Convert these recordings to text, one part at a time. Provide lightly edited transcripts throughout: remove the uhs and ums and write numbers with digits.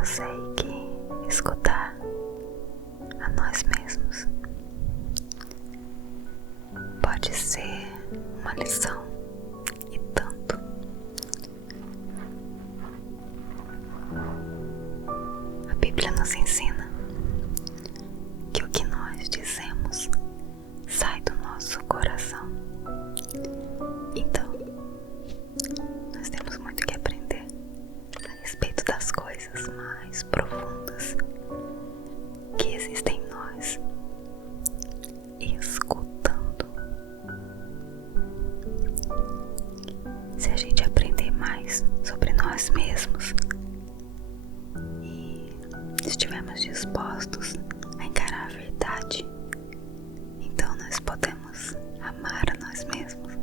eu sei que escutar a nós mesmos pode ser uma lição e tanto. A Bíblia nos ensina que o que nós dizemos sai do nosso coração. Então, nós temos muito que aprender a respeito das coisas mais profundas que existem em nós. Escutando. Se a gente aprender mais sobre nós mesmos e estivermos dispostos a encarar a verdade, então nós podemos amar a nós mesmos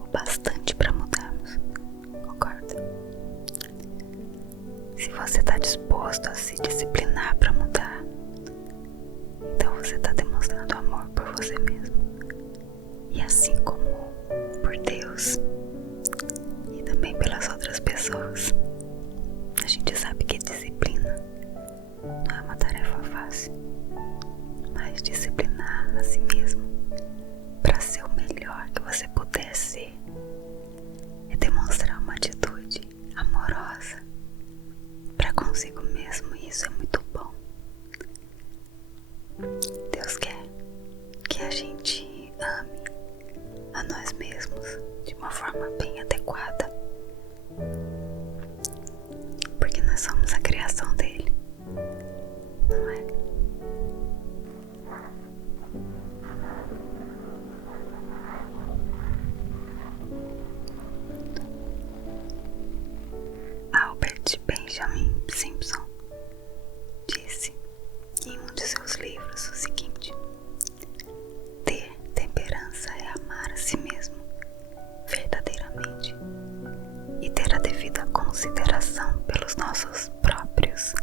o bastante para mudarmos. Concorda? Se você está disposto a se disciplinar para mudar, então você está demonstrando amor por você mesmo. E assim como por Deus e também pelas outras pessoas, a gente sabe que disciplina não é uma tarefa fácil, mas disciplinar a si mesmo para ser o melhor que você puder ser é demonstrar uma atitude amorosa para consigo mesmo, e isso é muito bom. Deus quer que a gente ame a nós mesmos de uma forma bem adequada, porque nós somos a criação dele, não é? Albert Benjamin Simpson disse em um de seus livros o seguinte: ter temperança é amar a si mesmo verdadeiramente e ter a devida consideração pelos nossos próprios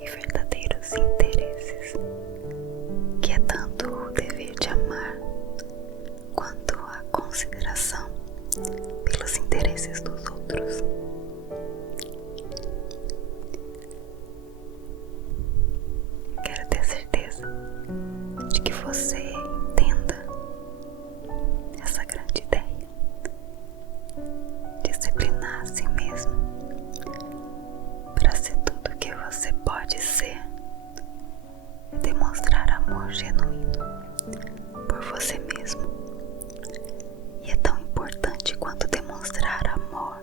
e verdadeiros interesses, que é tanto o dever de amar quanto a consideração pelos interesses dos outros. Quero ter certeza de que você entenda essa grande ideia. Disciplinar a si mesmo para ser tudo que você pode ser é demonstrar amor genuíno por você mesmo. E é tão importante quanto demonstrar amor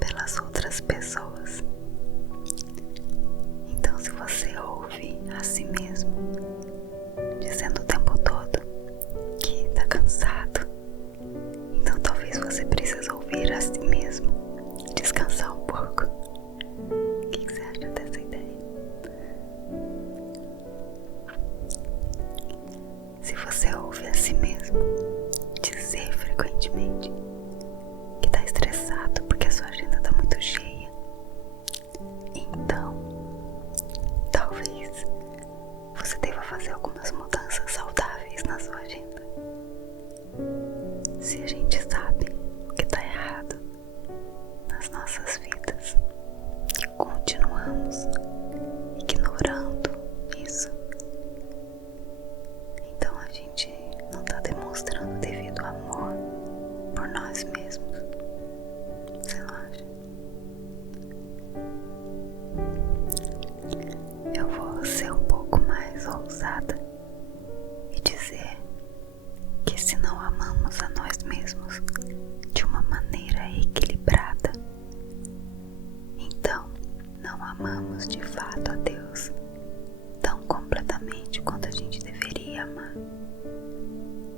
pelas outras pessoas. Então, se você ouve a si mesmo dizendo o tempo todo que está cansado, então talvez você precise ouvir a si mesmo e descansar um pouco. O que você acha dessa ideia? Se você ouve a si mesmo dizer frequentemente que está estressado porque a sua agenda está muito cheia, então talvez você deva fazer algumas mudanças saudáveis na sua agenda. Se a gente sabe o que está errado nas nossas vidas e continuamos ignorando isso, então a gente não está demonstrando o devido amor por nós mesmos. Você não acha? Eu vou ser um pouco mais ousada e dizer que se não amamos a nós mesmos de uma maneira equilibrada, então não amamos de fato a Deus tão completamente quanto a gente deveria amar,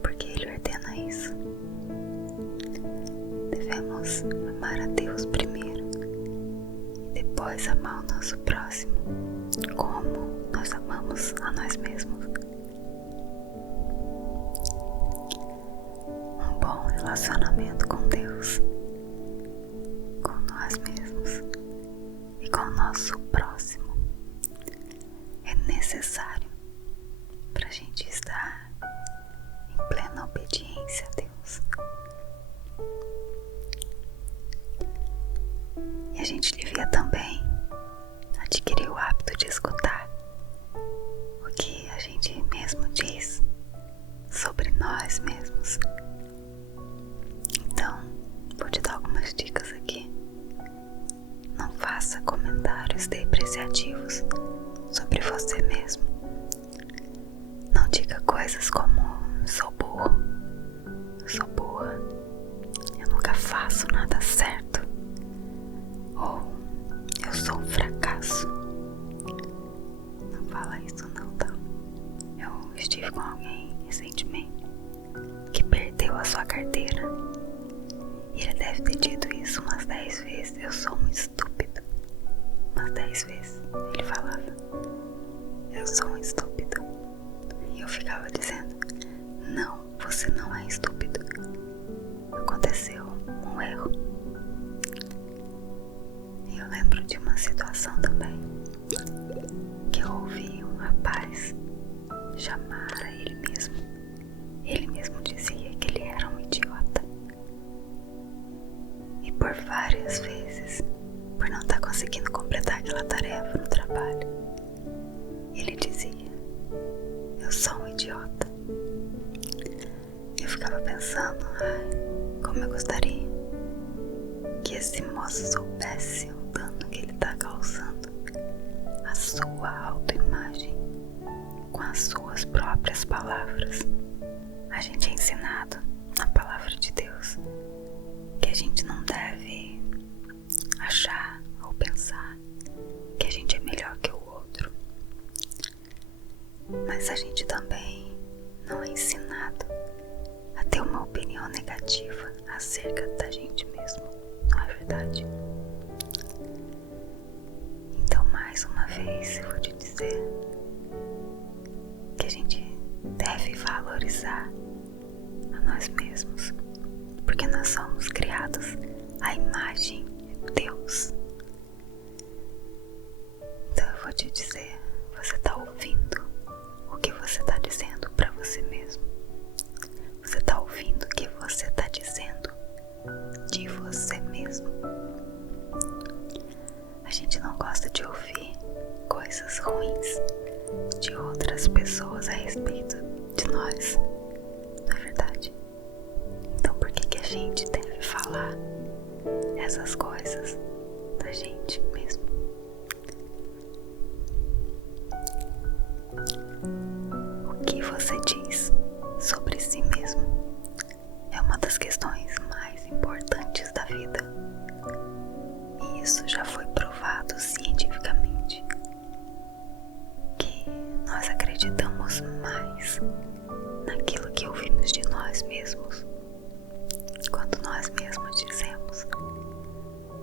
porque Ele ordena isso. Devemos amar a Deus primeiro e depois amar o nosso próximo como nós amamos a nós mesmos. Um bom relacionamento com Deus, com nós mesmos e com o nosso próximo é necessário para a gente estar em plena obediência a Deus. E a gente devia também adquirir o comentários depreciativos sobre você mesmo. Não diga coisas como sou burro, sou boa, eu nunca faço nada certo, ou eu sou um fracasso. Não fala isso não, tá? Eu estive com alguém recentemente que perdeu a sua carteira e ele deve ter dito isso umas 10 vezes. Eu sou um estúpido. Umas 10 vezes ele falava, eu sou um estúpido. E eu ficava dizendo, não, você não é estúpido. Aconteceu um erro. E eu lembro de uma situação também que eu ouvi um rapaz chamar a ele mesmo. Ele mesmo dizia que ele era um idiota. E por várias vezes, por não estar conseguindo completar aquela tarefa no trabalho, ele dizia, eu sou um idiota. E eu ficava pensando, como eu gostaria que esse moço soubesse o dano que ele está causando à sua autoimagem com as suas próprias palavras. A gente é ensinado na palavra de Deus que a gente não deve achar ou pensar que a gente é melhor que o outro. Mas a gente também não é ensinado a ter uma opinião negativa acerca da gente mesmo, não é verdade? Então, mais uma vez, eu vou te dizer que a gente deve valorizar a nós mesmos, porque nós somos criados à imagem de Deus. Então eu vou te dizer, você está ouvindo o que você está dizendo para você mesmo? Você está ouvindo o que você está dizendo de você mesmo? A gente não gosta de ouvir coisas ruins de outras pessoas a respeito de nós, não é verdade? Então por que a gente deve falar essas coisas da gente mesmo? O que você diz sobre si mesmo é uma das questões mais importantes da vida. E isso já foi provado cientificamente, que nós acreditamos mais naquilo que ouvimos de nós mesmos, quando nós mesmos dizemos,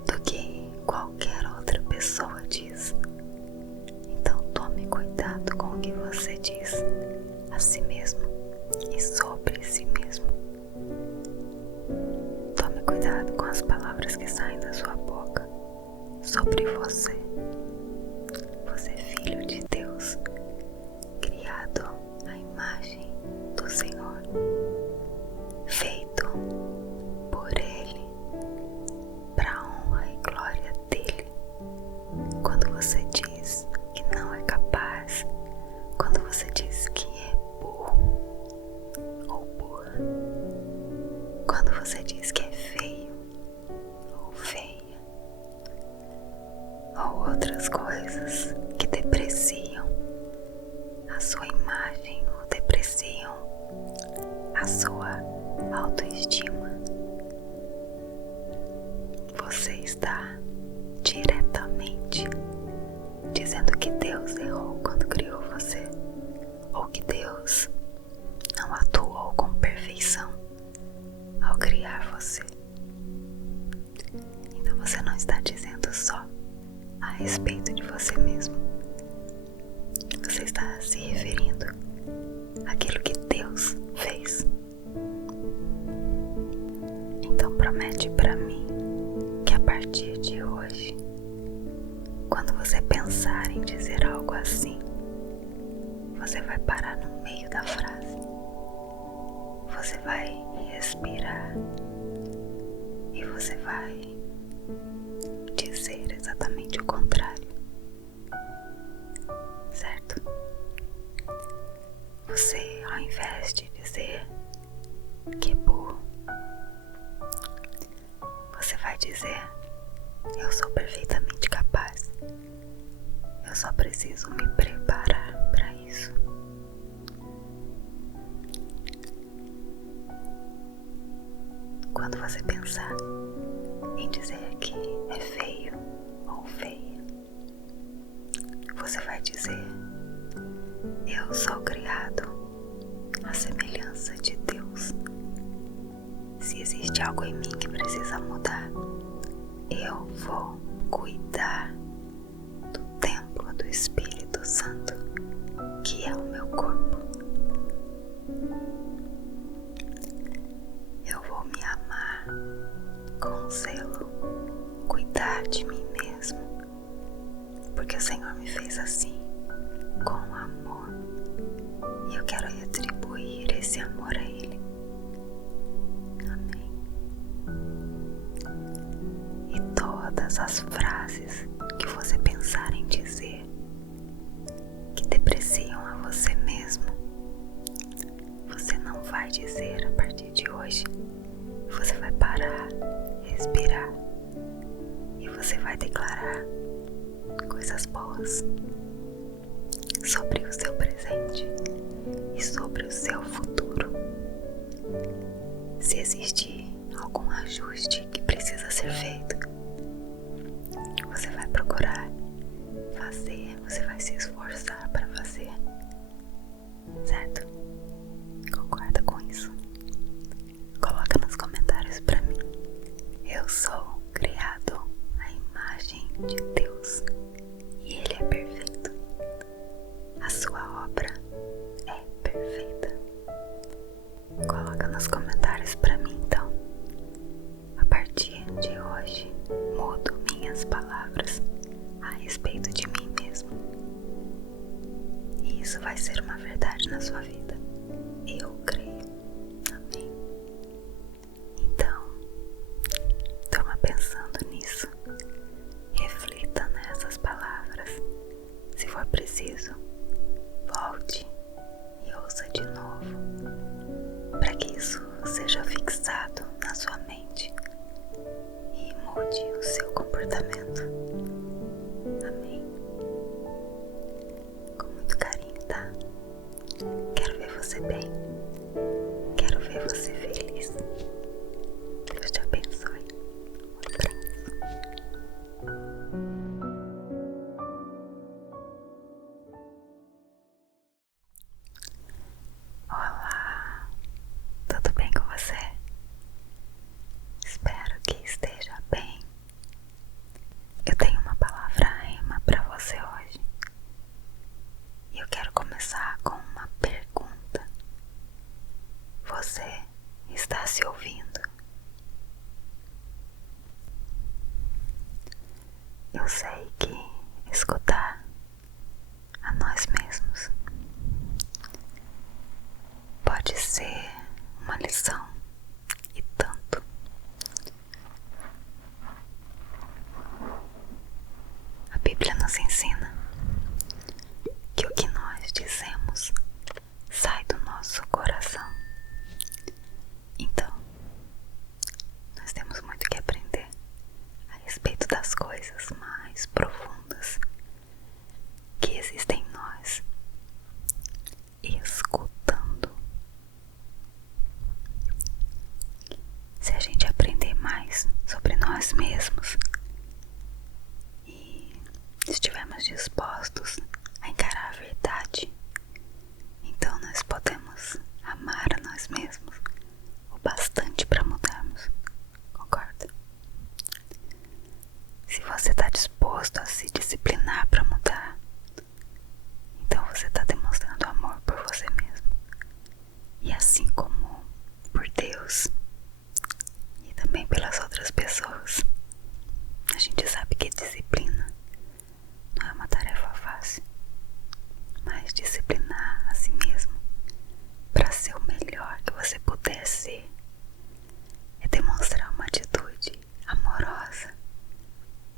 do que qualquer outra pessoa diz. Então tome cuidado com o que você diz a si mesmo e sobre si mesmo. Tome cuidado com as palavras que saem da sua boca sobre você. Você é filho de Deus, criado à imagem do Senhor, feito por Ele, para a honra e glória dEle. Quando você diz que não é capaz, quando você diz que é burro ou burra, quando você diz que é feio ou feia, ou outras coisas que depreciam a sua imagem ou depreciam a sua autoestima, você está diretamente dizendo que Deus errou quando criou você, ou que Deus não atuou com perfeição ao criar você. Então você não está dizendo só a respeito de você mesmo, você está se referindo àquilo que Deus fez. Então promete para mim que a partir de hoje, quando você pensar em dizer algo assim, você vai parar no meio da frase, você vai respirar e você vai dizer exatamente o contrário, certo? Você, ao invés de dizer que é burro, você vai dizer, eu sou perfeitamente capaz Eu só preciso me preparar para isso. Quando você pensar em dizer que é feio ou feia, você vai dizer: eu sou criado à semelhança de Deus. Se existe algo em mim que precisa mudar, eu vou cuidar do templo do Espírito Santo, que é o meu corpo. Eu vou me amar com zelo, cuidar de mim mesmo, porque o Senhor me fez assim, com amor, e eu quero retribuir esse amor a Ele. Amém. E todas as frases que você pensar em dizer que depreciam a você mesmo, você não vai dizer a partir de hoje. Você vai parar, respirar, e você vai declarar coisas boas sobre o seu presente e sobre o seu futuro. Se existir algum ajuste que precisa ser feito, você vai procurar fazer, você vai se esforçar para fazer, certo? Concorda com isso? Coloca nos comentários para mim. Eu sou criado à imagem de Deus e Ele é perfeito. A sua obra é perfeita. Coloca nos comentários para mim então. A partir de hoje, mudo minhas palavras a respeito de mim mesmo. E isso vai ser uma verdade na sua vida. Eu creio. Amém. Então, durma pensando nisso. Reflita nessas palavras. Se for preciso, volte e ouça de novo, para que isso seja fixado na sua mente e mude o seu comportamento. Amém. Com muito carinho, tá? Quero ver você bem. Quero ver você feliz. Deus te abençoe. Um abraço. Olá, tudo bem com você? Espero que esteja bem. Eu tenho uma palavra rema para você hoje. E eu quero começar com uma pergunta. Você está se ouvindo? Eu sei que escutar a nós mesmos pode ser uma lição e tanto. A Bíblia nos ensina que o que nós dizemos sai do nosso coração. Então, nós temos muito que aprender a respeito das coisas mais profundas que existem em nós, escutando. Se a gente aprender mais sobre nós mesmos e estivermos dispostos a encarar a verdade, então nós podemos amar a nós mesmos o bastante para mudarmos. Concorda? Se você está disposto a se disciplinar para mudar, então você está demonstrando amor por você mesmo. E assim como por Deus e também pelas outras pessoas, a gente sabe que disciplina não é uma tarefa fácil, mas disciplinar a si mesmo para ser o melhor que você puder ser é demonstrar uma atitude amorosa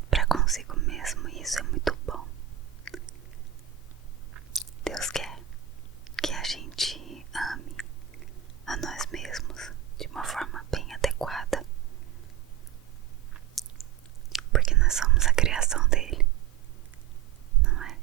para consigo mesmo, e isso é muito bom. Deus quer que a gente ame a nós mesmos de uma forma bem adequada, porque nós somos a criação dele, não é?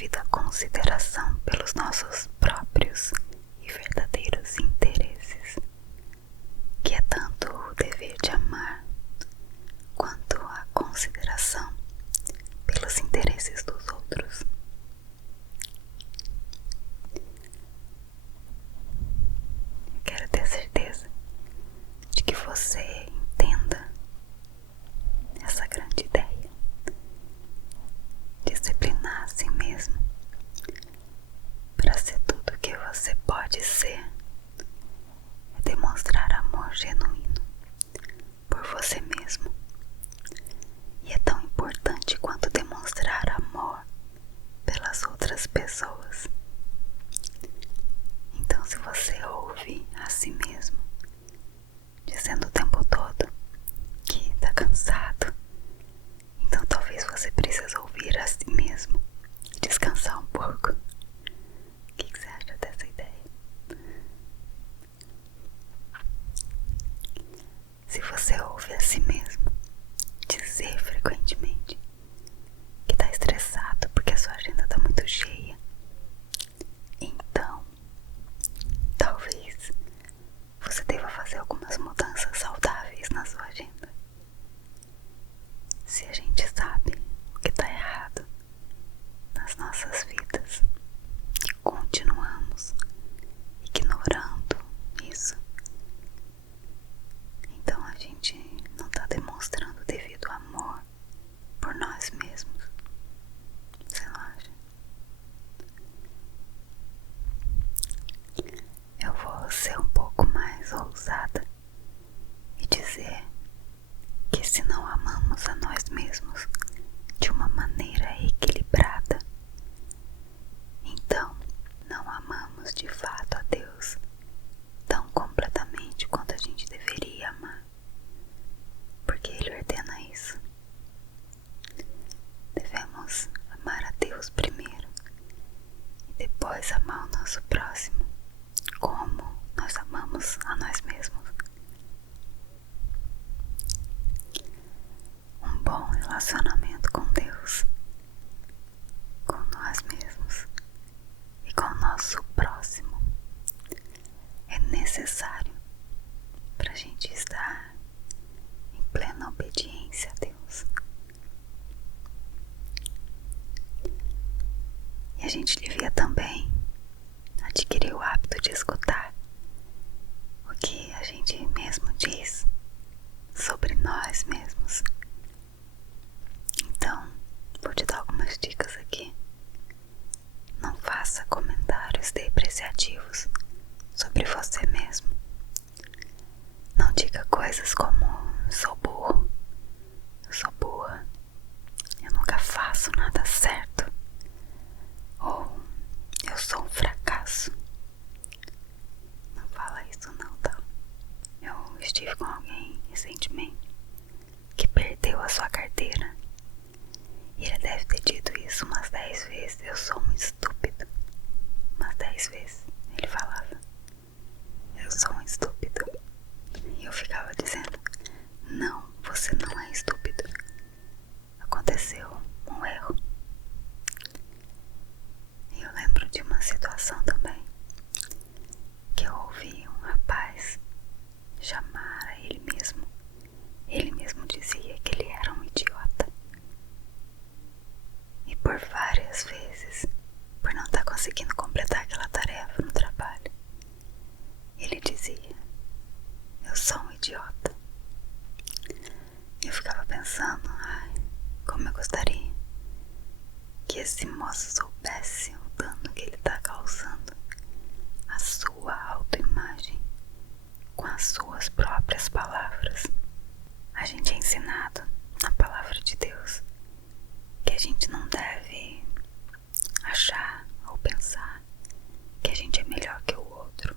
devida consideração pelos nossos próprios e verdadeiros interesses, que é tanto o dever de amar quanto a consideração pelos interesses dos outros. Eu quero ter certeza de que você entenda essa grande ideia. Disciplinar a si mesmo para ser tudo o que você pode ser é demonstrar amor genuíno por você mesmo. E é tão importante quanto demonstrar amor pelas outras pessoas. Então, se você ouve a si mesmo dizendo o tempo todo que está cansado, então talvez você precise ouvir a si mesmo e descansar um pouco. O que você acha dessa ideia? Se você ouve a si mesmo dizer frequentemente que está estressado porque a sua agenda está muito cheia, então talvez você deva fazer algumas mudanças saudáveis na sua agenda. Se a gente sabe o que está errado nas nossas vidas e continuamos ignorando isso, então a gente não está demonstrando o devido amor por nós mesmos. Você não acha? Eu vou ser um pouco mais ousada e dizer que se não amamos a nós mesmos de uma maneira equilibrada, então não amamos de fato a Deus tão completamente quanto a gente deveria amar, porque Ele ordena isso. Devemos amar a Deus primeiro e depois amar o nosso próximo como nós amamos a nós mesmos. Um bom relacionamento com Deus, com nós mesmos e com o nosso próximo é necessário para a gente estar em plena obediência a Deus. E a gente devia também adquirir o hábito de escutar o que a gente mesmo diz sobre nós mesmos. Então, vou te dar algumas dicas aqui. Não faça comentários depreciativos sobre você mesmo. Não diga coisas como sou burro, eu sou burra, eu nunca faço nada certo, ou eu sou um fracasso. Não fala isso não, tá? Eu estive com alguém recentemente que perdeu a sua carteira e ele deve ter dito isso umas 10 vezes. Eu sou um estúpido. Umas 10 vezes ele falava: eu sou um estúpido. E eu ficava dizendo: não, você não é estúpido. Aconteceu um erro. E eu lembro de uma situação também que eu ouvi um rapaz chamar a ele mesmo. Ele mesmo dizia que ele era um idiota. E por várias vezes, por não estar conseguindo completar aquela tarefa no trabalho, ele dizia: eu sou um idiota. E eu ficava pensando: ai, como eu gostaria que esse moço soubesse o dano que ele está causando à sua autoimagem com as suas próprias palavras. A gente é ensinado na palavra de Deus que a gente não deve achar ou pensar que a gente é melhor que o outro,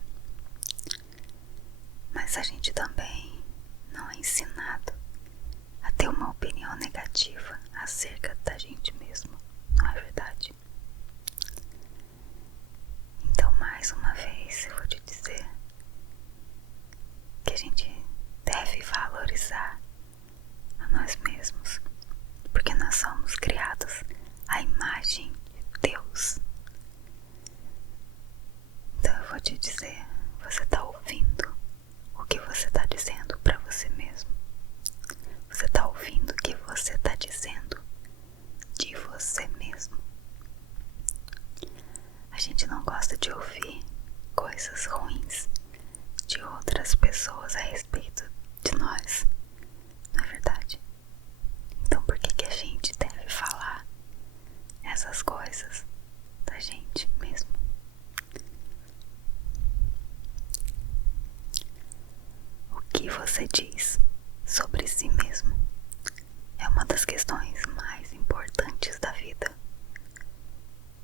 mas a gente também não é ensinado a ter uma opinião negativa acerca da gente mesmo, não é verdade? Então, mais uma vez, eu vou te dizer que a gente deve valorizar a nós mesmos, porque nós somos criados à imagem de Deus. gente não gosta de ouvir coisas ruins de outras pessoas a respeito de nós, não é verdade? Então por que a gente deve falar essas coisas da gente mesmo? O que você diz sobre si mesmo é uma das questões mais importantes da vida.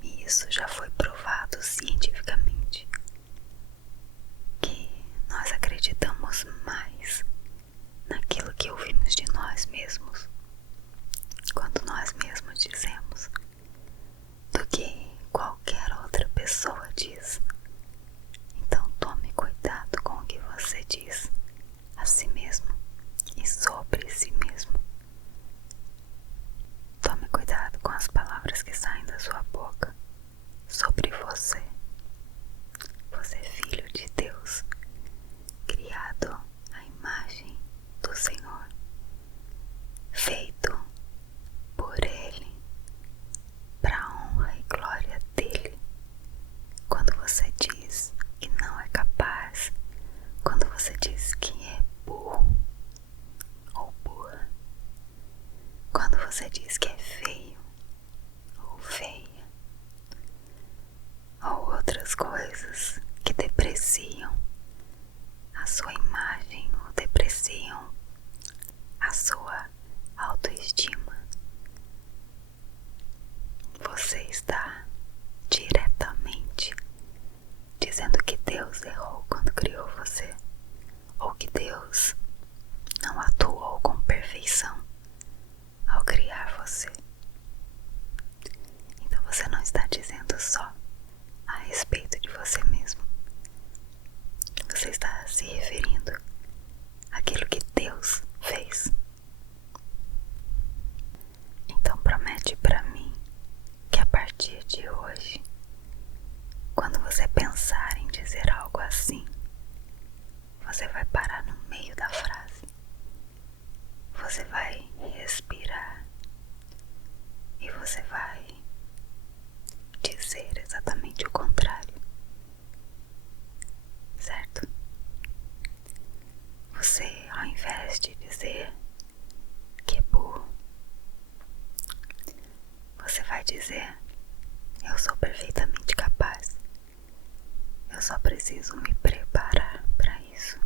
E isso já foi provado cientificamente, que nós acreditamos mais naquilo que ouvimos de nós mesmos, quando nós mesmos dizemos, do que qualquer outra pessoa diz. Então tome cuidado com o que você diz a si mesmo e sobre si mesmo. Tome cuidado com as palavras que saem da sua boca sobre você. Você é filho de Deus, criado à imagem do Senhor, feito por Ele, para a honra e glória dEle. Quando você diz que não é capaz, quando você diz que é burro ou burra, quando você diz que é feio ou feia, ou outras coisas que depreciam a sua imagem ou depreciam a sua autoestima, você está diretamente dizendo que Deus errou quando criou você, ou que Deus não atuou com perfeição ao criar você. Então você não está dizendo só a respeito de você mesmo, você está se referindo àquilo que Deus fez. Então promete para mim que a partir de hoje, quando você pensar em dizer algo assim, você vai parar no meio da frase, você vai respirar e você vai dizer exatamente o contrário, certo? Você, ao invés de dizer que é burro, você vai dizer: eu sou perfeitamente capaz, eu só preciso me preparar para isso.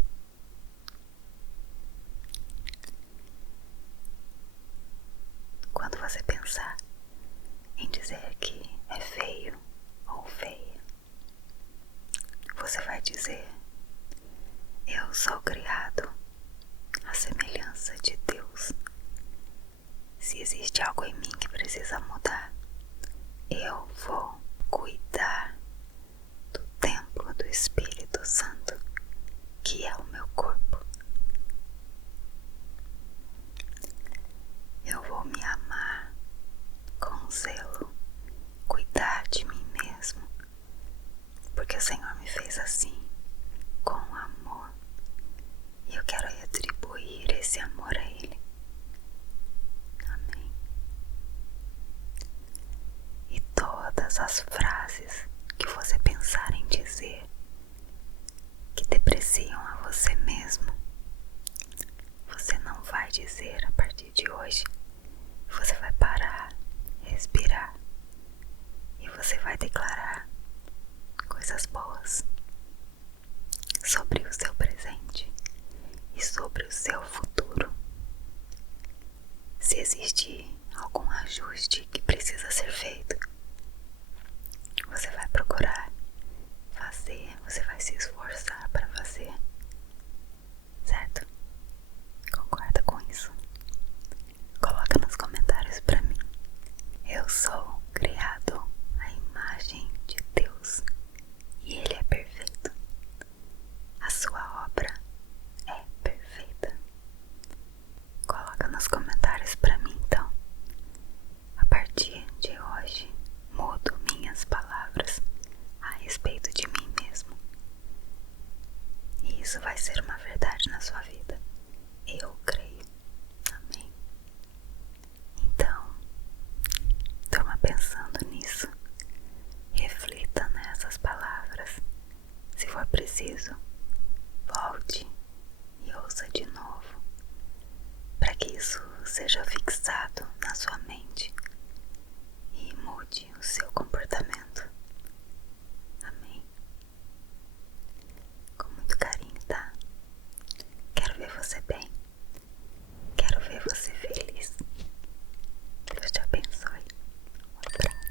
Quando você pensar em dizer que é feio ou feia, você vai dizer: eu sou criado à semelhança de Deus. Se existe algo em mim que precisa mudar, eu vou cuidar do templo do Espírito Santo, que é o meu corpo. Eu vou me amar com zelo, cuidar de mim mesmo, porque o Senhor me fez assim, com amor, e eu quero retribuir esse amor a Ele. Amém. E todas as frases que você pensar em dizer que depreciam a você mesmo, você não vai dizer a partir de hoje. Você vai parar, respirar, e você vai declarar coisas boas sobre o seu presente e sobre o seu futuro. Se existe algum ajuste que precisa ser feito, você vai procurar fazer, você vai se esforçar para fazer, certo? Concorda com isso? Coloca nos comentários para mim. Eu sou criado à imagem de Deus e Ele é perfeito. A sua obra é perfeita. Coloca nos comentários para mim então. A partir de hoje, mudo minhas palavras a respeito de mim mesmo. E isso vai ser uma verdade na sua vida. Eu creio. Amém. Então, durma pensando nisso. Reflita nessa. preciso, volte e ouça de novo, para que isso seja fixado na sua mente e mude o seu comportamento. Amém? Com muito carinho, tá? Quero ver você bem. Quero ver você feliz. Deus te abençoe. Um abraço.